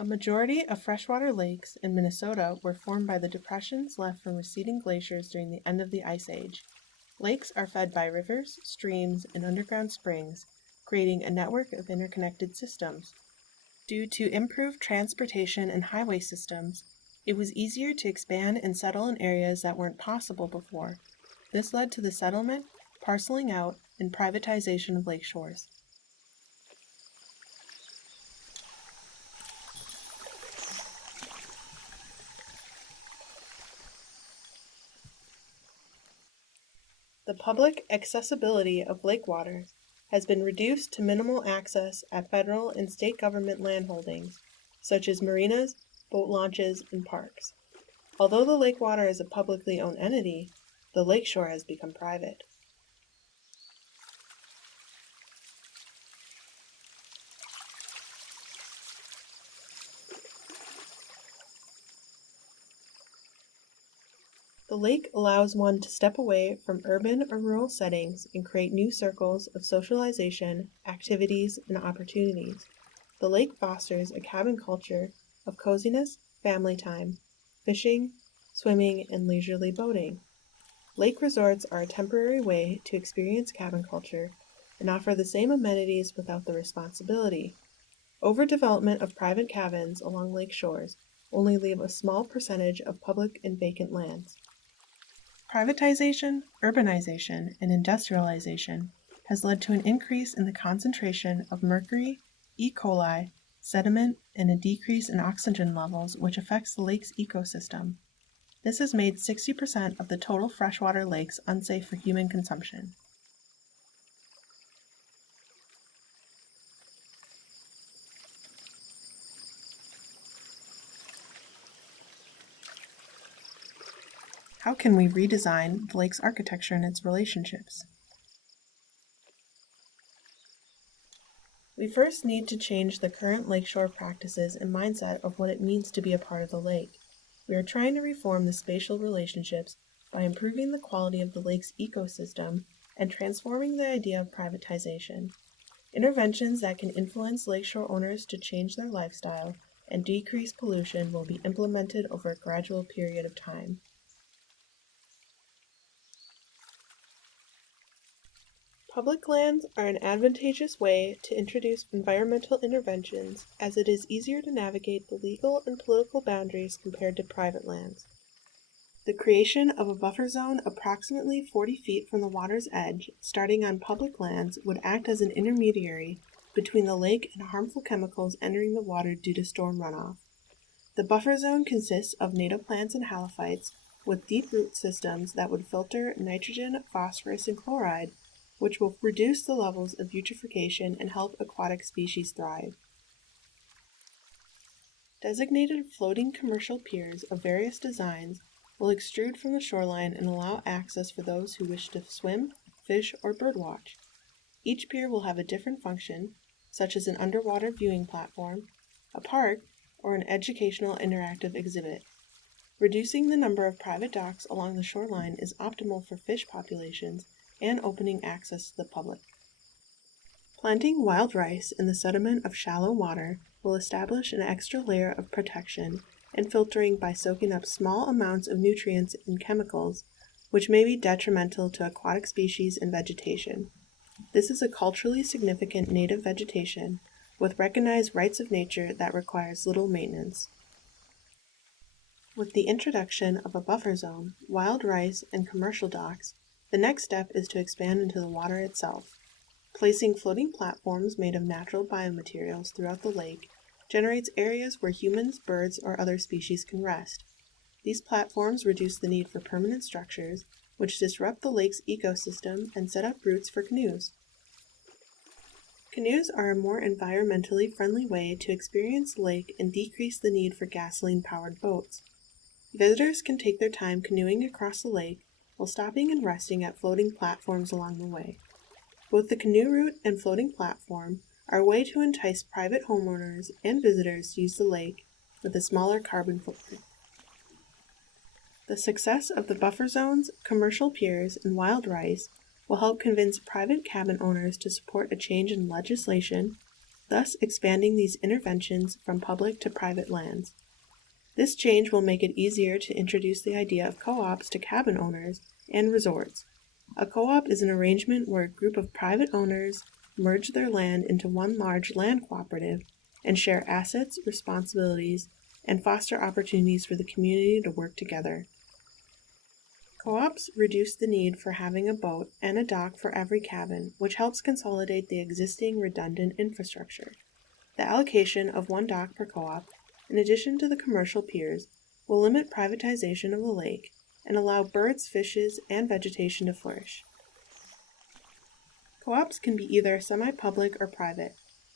A majority of freshwater lakes in Minnesota were formed by the depressions left from receding glaciers during the end of the Ice Age. Lakes are fed by rivers, streams, and underground springs, creating a network of interconnected systems. Due to improved transportation and highway systems, it was easier to expand and settle in areas that weren't possible before. This led to the settlement, parceling out, and privatization of lake shores. The public accessibility of lake waters has been reduced to minimal access at federal and state government landholdings, such as marinas, boat launches, and parks. Although the lake water is a publicly owned entity, the lakeshore has become private. The lake allows one to step away from urban or rural settings and create new circles of socialization, activities, and opportunities. The lake fosters a cabin culture of coziness, family time, fishing, swimming, and leisurely boating. Lake resorts are a temporary way to experience cabin culture and offer the same amenities without the responsibility. Overdevelopment of private cabins along lake shores only leave a small percentage of public and vacant lands. Privatization, urbanization, and industrialization has led to an increase in the concentration of mercury, E. coli, sediment, and a decrease in oxygen levels, which affects the lake's ecosystem. This has made 60% of the total freshwater lakes unsafe for human consumption. How can we redesign the lake's architecture and its relationships? We first need to change the current lakeshore practices and mindset of what it means to be a part of the lake. We are trying to reform the spatial relationships by improving the quality of the lake's ecosystem and transforming the idea of privatization. Interventions that can influence lakeshore owners to change their lifestyle and decrease pollution will be implemented over a gradual period of time. Public lands are an advantageous way to introduce environmental interventions as it is easier to navigate the legal and political boundaries compared to private lands. The creation of a buffer zone approximately 40 feet from the water's edge, starting on public lands, would act as an intermediary between the lake and harmful chemicals entering the water due to storm runoff. The buffer zone consists of native plants and halophytes with deep root systems that would filter nitrogen, phosphorus, and chloride, which will reduce the levels of eutrophication and help aquatic species thrive. Designated floating commercial piers of various designs will extrude from the shoreline and allow access for those who wish to swim, fish, or birdwatch. Each pier will have a different function, such as an underwater viewing platform, a park, or an educational interactive exhibit. Reducing the number of private docks along the shoreline is optimal for fish populations and opening access to the public. Planting wild rice in the sediment of shallow water will establish an extra layer of protection and filtering by soaking up small amounts of nutrients and chemicals, which may be detrimental to aquatic species and vegetation. This is a culturally significant native vegetation with recognized rights of nature that requires little maintenance. With the introduction of a buffer zone, wild rice, and commercial docks, the next step is to expand into the water itself. Placing floating platforms made of natural biomaterials throughout the lake generates areas where humans, birds, or other species can rest. These platforms reduce the need for permanent structures, which disrupt the lake's ecosystem and set up routes for canoes. Canoes are a more environmentally friendly way to experience the lake and decrease the need for gasoline-powered boats. Visitors can take their time canoeing across the lake while stopping and resting at floating platforms along the way. Both the Canoe Route and floating platform are a way to entice private homeowners and visitors to use the lake with a smaller carbon footprint. The success of the buffer zones, commercial piers, and wild rice will help convince private cabin owners to support a change in legislation, thus expanding these interventions from public to private lands. This change will make it easier to introduce the idea of co-ops to cabin owners and resorts. A co-op is an arrangement where a group of private owners merge their land into one large land cooperative and share assets, responsibilities, and foster opportunities for the community to work together. Co-ops reduce the need for having a boat and a dock for every cabin, which helps consolidate the existing redundant infrastructure. The allocation of one dock per co-op, in addition to the commercial piers, will limit privatization of the lake and allow birds, fishes, and vegetation to flourish. Co-ops can be either semi-public or private.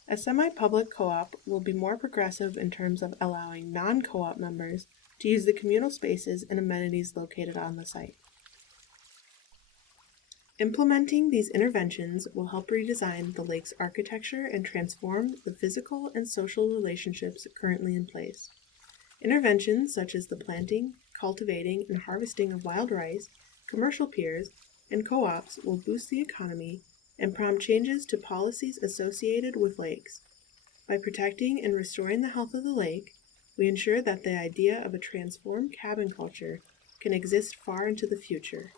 A semi-public co-op will be more progressive in terms of allowing non-co-op members to use the communal spaces and amenities located on the site. Implementing these interventions will help redesign the lake's architecture and transform the physical and social relationships currently in place. Interventions such as the planting, cultivating, and harvesting of wild rice, commercial piers, and co-ops will boost the economy and prompt changes to policies associated with lakes. By protecting and restoring the health of the lake, we ensure that the idea of a transformed cabin culture can exist far into the future.